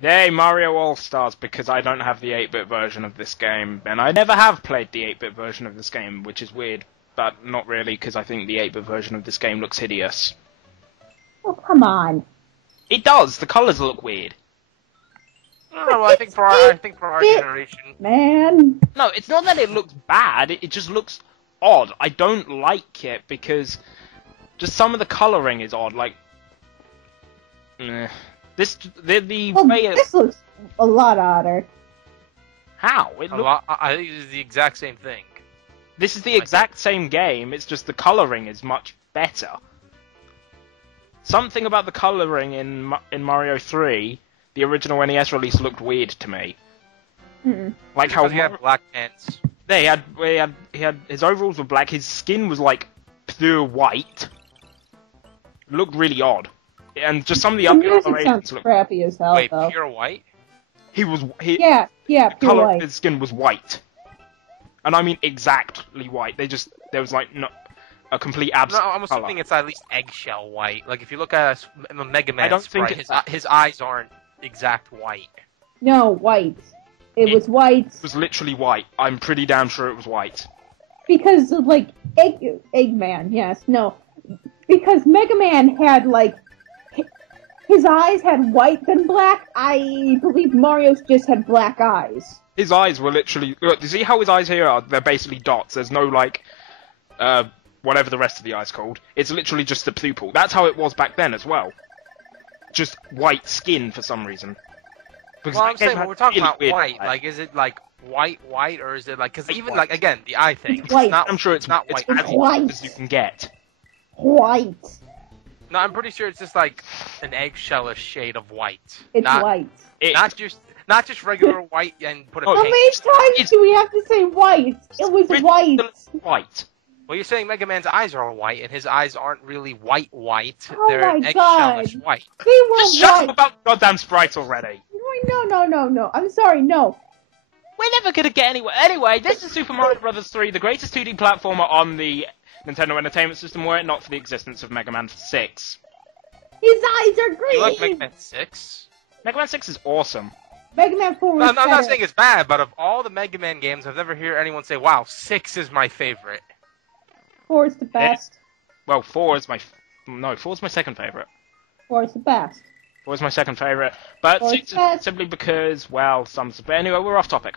Yay, Mario All-Stars, because I don't have the 8-bit version of this game, and I never have played the 8-bit version of this game, which is weird, but not really, because I think the 8-bit version of this game looks hideous. Oh, come on. It does, the colours look weird. No, I think for our generation... Man. No, it's not that it looks bad, it just looks odd. I don't like it, because just some of the colouring is odd, like... This looks a lot odder. How? It looks... I think it's the exact same thing. This is the exact same game, it's just the colouring is much better. Something about the colouring in Mario 3, the original NES release, looked weird to me. Like how he had black pants. Yeah, he had his overalls were black, his skin was like pure white. It looked really odd. And just some of the other sounds crappy as hell. Wait, though. pure white? Yeah, pure color white. of his skin was white. And I mean exactly white. There was like a complete absence. No, I'm assuming it's at least eggshell white. Like if you look at a Mega Man, I don't think his eyes aren't exact white. No, white. It was white. It was literally white. I'm pretty damn sure it was white. Because of, like, Eggman, yes, no. Because Mega Man had, like, his eyes had white than black. I believe Mario's just had black eyes. His eyes were literally... Look, you see how his eyes here are? They're basically dots. There's no, like, whatever the rest of the eye's called. It's literally just the pupil. That's how it was back then as well. Just white skin for some reason. Because well, I'm saying, when we're talking about white, like, is it, like, white, or is it, like... Because even, like, again, the eye thing... It's white. I'm sure it's not white. It's as white as you can get. White. No, I'm pretty sure it's just like an eggshellish shade of white. It's white. Not just regular white and put a How many times do we have to say white? It was white. White. Well, you're saying Mega Man's eyes are white, and his eyes aren't really white. Oh They're my God. eggshellish white. They were just shut up about goddamn sprites already. No. I'm sorry, no. We're never gonna get anywhere. Anyway, this is Super Mario Bros. 3, the greatest 2D platformer on the Nintendo Entertainment System, were it not for the existence of Mega Man 6. His eyes are green! You like Mega Man 6? Mega Man 6 is awesome. Mega Man 4 was I'm not saying it's bad, but of all the Mega Man games, I've never heard anyone say, wow, 6 is my favorite. 4 is the best. Well, 4 is my... No, 4 is my second favorite. 4 is the best. 4 is my second favorite. But 6 is simply because, well, But anyway, we're off topic.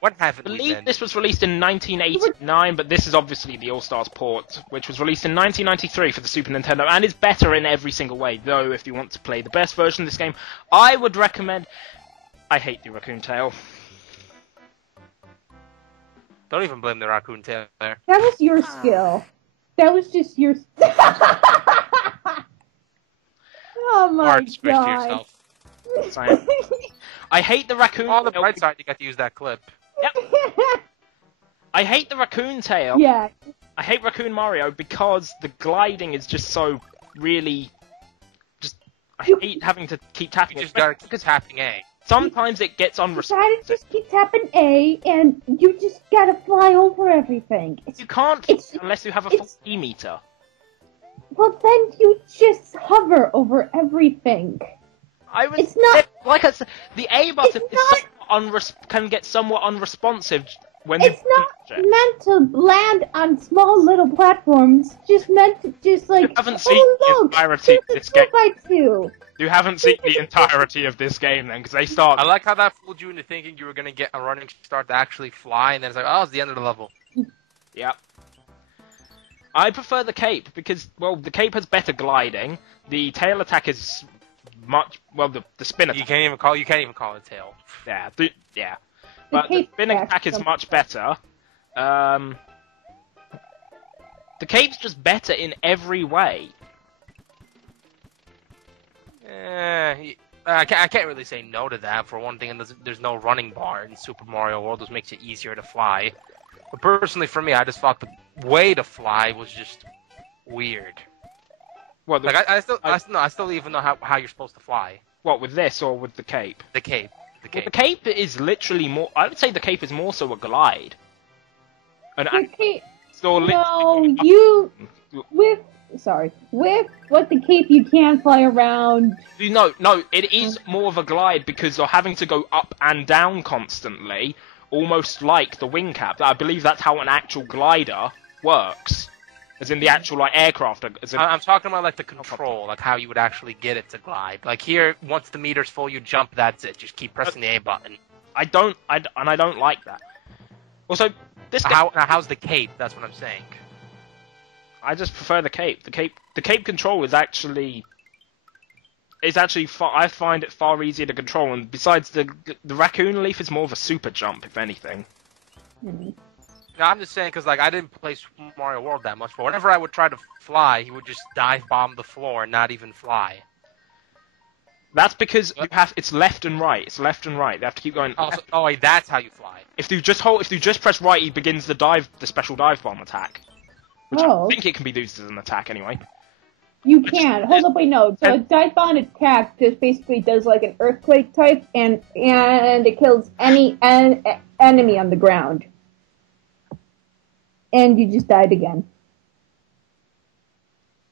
What haven't I we believe been? this was released in 1989, but this is obviously the All-Stars port, which was released in 1993 for the Super Nintendo, and is better in every single way, though if you want to play the best version of this game, I would recommend... I hate the Raccoon Tail. Don't even blame the Raccoon Tail there. That was your skill. That was just your... Oh my God. I hate the Raccoon Tail. On the bright side, you got to use that clip. Yep. I hate the Raccoon Tail. Yeah. I hate Raccoon Mario because the gliding is just so really... I hate having to keep tapping it. You just gotta keep tapping A. Sometimes it gets unresponsive. You gotta just keep tapping A, and you just gotta fly over everything. You can't unless you have a full E meter. Well, then you just hover over everything. It's not like I said, the A button can get somewhat unresponsive when it's not meant to land on small little platforms. Just meant to just like. You haven't seen the entirety of this game. You haven't seen the entirety of this game then, because they start. I like how that fooled you into thinking you were gonna get a running start to actually fly, and then it's like, oh, it's the end of the level. Yep. I prefer the cape because, well, the cape has better gliding. The tail attack is much the spin attack. You can't even call it a tail. Yeah, but the spin attack is much better. The cape's just better in every way. I can't really say no to that. For one thing, and there's no running bar in Super Mario World, which makes it easier to fly. But personally, for me, I just thought the way to fly was just weird. Well, like I still even know how you're supposed to fly. What, with this or with the cape? The cape. Well, the cape is literally more. I would say the cape is more so a glide. With sorry, with the cape you can fly around. No, it is more of a glide because you're having to go up and down constantly, almost like the wing cap. I believe that's how an actual glider works, as in the actual like aircraft. I'm talking about like the control, like how you would actually get it to glide. Like here, once the meter's full, you jump. That's it. Just keep pressing the A button. I don't like that. Also, How's the cape? That's what I'm saying. I just prefer the cape. The cape control is actually I find it far easier to control, and besides the raccoon leaf is more of a super jump, if anything. Hmm. No, I'm just saying because like I didn't play Super Mario World that much, but whenever I would try to fly, he would just dive bomb the floor and not even fly. That's because it's left and right. It's left and right. They have to keep going. Wait, that's how you fly. If you just press right, he begins the special dive bomb attack. Which I think it can be used as an attack anyway. You can. Hold up, wait, no. So a dive bomb attack just basically does like an earthquake type, and it kills any enemy on the ground. And you just died again.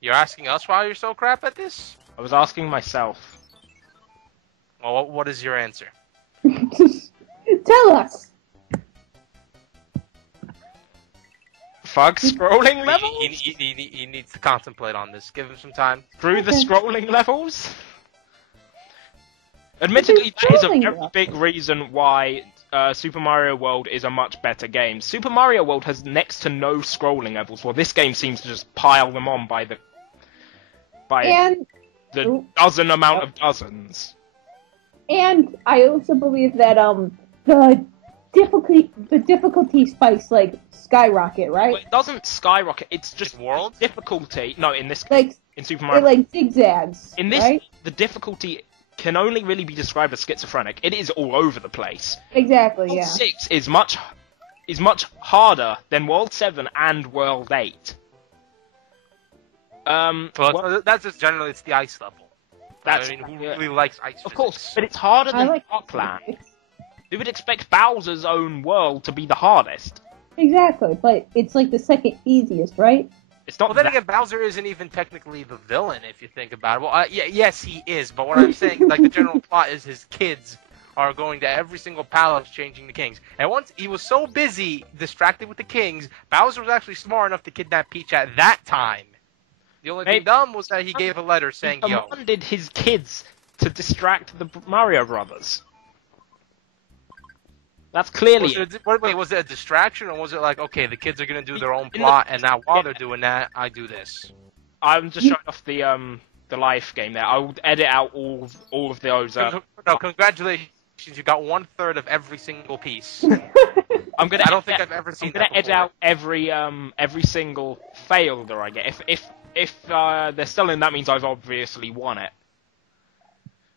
You're asking us why you're so crap at this? I was asking myself. Well, what is your answer? Tell us. Fug scrolling levels? He needs to contemplate on this. Give him some time. Through the scrolling levels? Admittedly, that is a very big reason why Super Mario World is a much better game. Super Mario World has next to no scrolling levels, while this game seems to just pile them on by the dozen amount of dozens. And I also believe that the difficulty spikes like skyrocket, right? Well, it doesn't skyrocket. It's just world difficulty. No, in this like in Super Mario, it like zigzags. In this, right? The difficulty can only really be described as schizophrenic. It is all over the place. Exactly. World Yeah. 6 is much harder than World 7 and World 8. That's just generally it's the ice level. Who really likes ice? Of course, but it's harder than like Rockland. You would expect Bowser's own world to be the hardest. Exactly, but it's like the second easiest, right? It's not. Well, then again, Bowser isn't even technically the villain if you think about it. Well, yes, he is. But what I'm saying is, like, the general plot is his kids are going to every single palace changing the kings. And once he was so busy distracted with the kings, Bowser was actually smart enough to kidnap Peach at that time. The only thing dumb was that he gave a letter saying, he commanded his kids to distract the Mario Brothers. That's clearly... Was it a distraction, or was it like, okay, the kids are going to do their own plot, and now while they're doing that, I do this? I'm just showing off the life game there. I will edit out all of those... No, congratulations, you got 1/3 of every single piece. I don't think I've ever seen that before. I'm going to edit out every single fail that I get. If they're still in, that means I've obviously won it.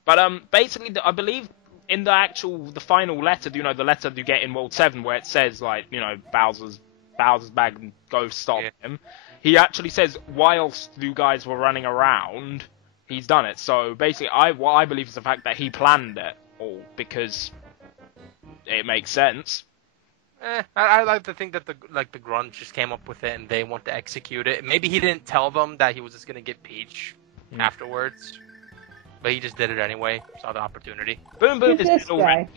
But basically, I believe in the final letter, the letter you get in World 7 where it says, like, Bowser's bag and go stop him, he actually says, whilst you guys were running around, he's done it. So basically, what I believe is the fact that he planned it all, because it makes sense. I like to think that the grunge just came up with it and they want to execute it. Maybe he didn't tell them that he was just gonna get Peach afterwards, but he just did it anyway. Saw the opportunity. Boom Boom is still right.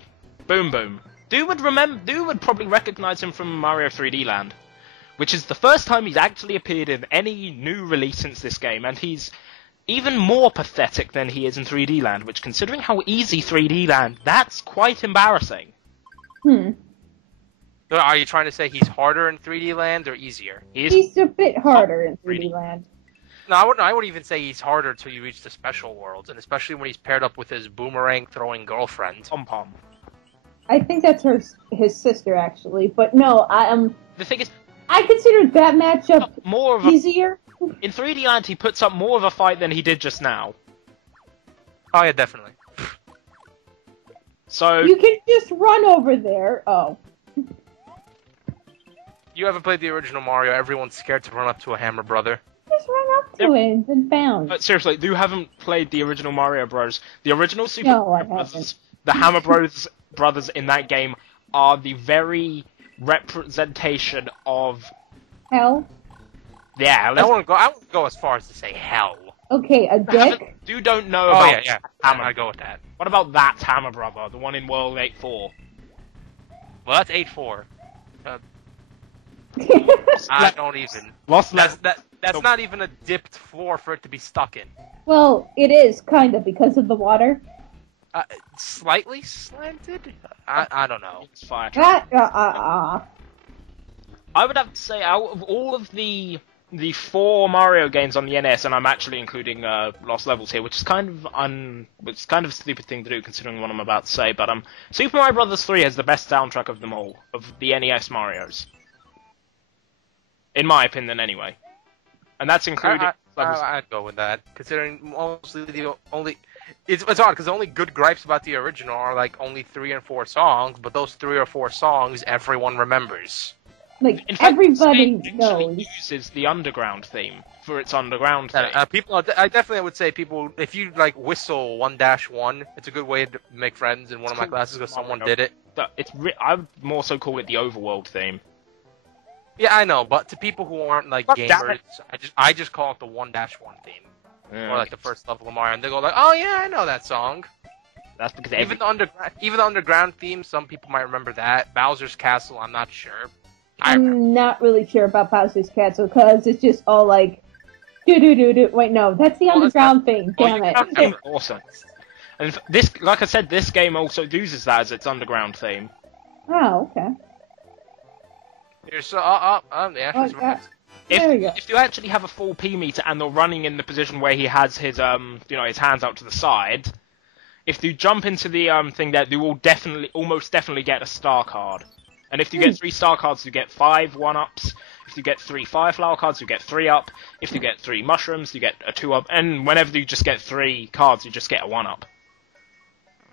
Boom Boom. Dude would probably recognize him from Mario 3D Land, which is the first time he's actually appeared in any new release since this game, and he's even more pathetic than he is in 3D Land. Which, considering how easy 3D Land, that's quite embarrassing. Are you trying to say he's harder in 3D Land or easier? He's a bit harder in 3D Land. No, I wouldn't even say he's harder until you reach the special worlds, and especially when he's paired up with his boomerang-throwing girlfriend. Pom-Pom. I think that's his sister, actually. But no, The thing is, I consider that matchup easier. In 3D Land, he puts up more of a fight than he did just now. Oh yeah, definitely. So you can just run over there. Oh. You haven't played the original Mario. Everyone's scared to run up to a Hammer Brother. Just run up to it and bounce. But seriously, you haven't played the original Mario Bros. The original Super Mario Bros. The Hammer Brothers in that game are the very representation of hell. Yeah, I wouldn't go as far as to say hell. Okay, a dick? You don't know Oh about yeah. Hammer. I'd go with that. What about that Hammer Brother, the one in World 8-4? Well, that's 8-4. I don't even. Lost That's not even a dipped floor for it to be stuck in. Well, it is, kind of, because of the water. Slightly slanted? I don't know. It's fire. That, I would have to say, out of all of the 4 Mario games on the NES, and I'm actually including Lost Levels here, which is kind of a stupid thing to do considering what I'm about to say, but Super Mario Bros. 3 has the best soundtrack of them all, of the NES Marios. In my opinion, anyway. And that's including levels. I'd go with that, considering mostly the only... It's odd, because the only good gripes about the original are, like, only 3 or 4 songs, but those 3 or 4 songs everyone remembers. like, In fact, everybody it actually knows. uses the underground theme for its underground theme. I definitely would say people, if you, like, whistle 1-1, it's a good way to make friends in one of my classes, because someone did it. I would more so call it the overworld theme. Yeah, I know, but to people who aren't, like, gamers, I just call it the 1-1 theme. Yeah. Or, like, the first level of Mario, and they go like, oh yeah, I know that song. That's because Even the underground theme, some people might remember that. Bowser's Castle, I'm not sure. I'm not really sure about Bowser's Castle, because it's just all like, do. Wait, no, that's the underground thing, damn it. That's awesome. And this, like I said, this game also uses that as its underground theme. Oh, okay. Here's Ashes Rise. If you actually have a full P meter and they're running in the position where he has his his hands out to the side, if you jump into the thing there, you will almost definitely get a star card. And if you get 3 star cards, you get 5 1-ups. If you get 3 fire flower cards, you get 3 up. If you get 3 mushrooms, you get a 2 up. And whenever you just get 3 cards, you just get a 1 up.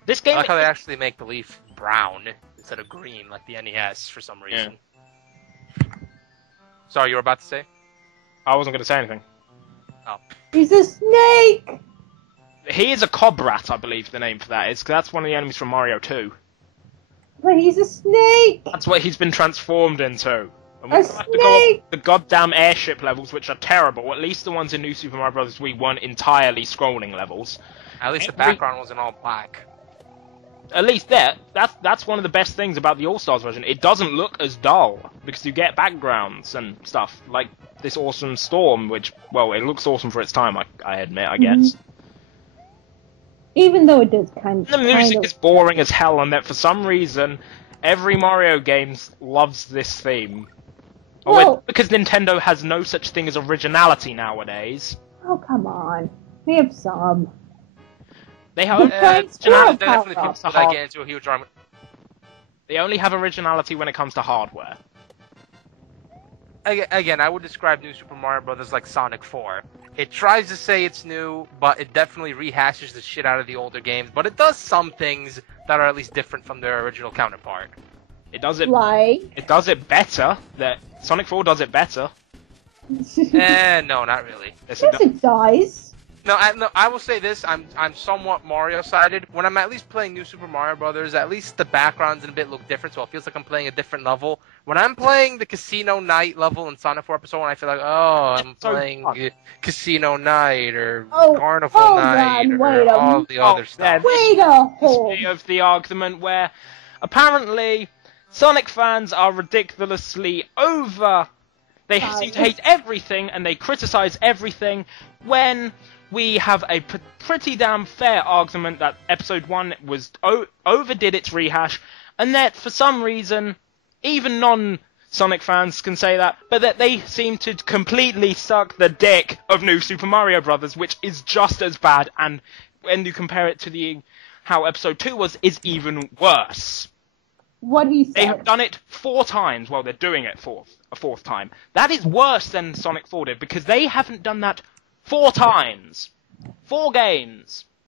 This game. I like how they actually make the leaf brown instead of green, like the NES, for some reason. Yeah. Sorry, you were about to say? I wasn't going to say anything. Oh. He's a snake! He is a cobrat, I believe the name for that is, because that's one of the enemies from Mario 2. But he's a snake! That's what he's been transformed into. And A we have to go snake! off the goddamn airship levels, which are terrible. At least the ones in New Super Mario Bros. Wii weren't entirely scrolling levels. At least the background wasn't all black. At least that's one of the best things about the All-Stars version. It doesn't look as dull, because you get backgrounds and stuff, like this awesome storm, which, well, it looks awesome for its time, I admit, I guess. Even though it does kind of... The music is boring as hell, and that for some reason, every Mario game loves this theme. Well, because Nintendo has no such thing as originality nowadays. Oh, come on. They have some. They have definitely people that get into a huge drama. They only have originality when it comes to hardware. Again, I would describe New Super Mario Bros. Like Sonic 4. It tries to say it's new, but it definitely rehashes the shit out of the older games. But it does some things that are at least different from their original counterpart. It does it. Like? It does it better. That Sonic 4 does it better. No, not really. Yes, it does. No, I will say this. I'm somewhat Mario-sided. When I'm at least playing New Super Mario Brothers, at least the backgrounds and a bit look different, so it feels like I'm playing a different level. When I'm playing the Casino Night level in Sonic 4 Episode 1, I feel like, I'm playing Casino Night or Carnival Night or all the other stuff. Wait a hold. This of the argument where apparently Sonic fans are ridiculously over. They seem to hate everything and they criticize everything when we have a pretty damn fair argument that Episode 1 was overdid its rehash, and that for some reason, even non-Sonic fans can say that, but that they seem to completely suck the dick of New Super Mario Bros., which is just as bad, and when you compare it to how Episode 2 was, is even worse. What he said. They have done it 4 times, well, they're doing it a fourth time. That is worse than Sonic 4 did, because they haven't done that 4 times. 4 games.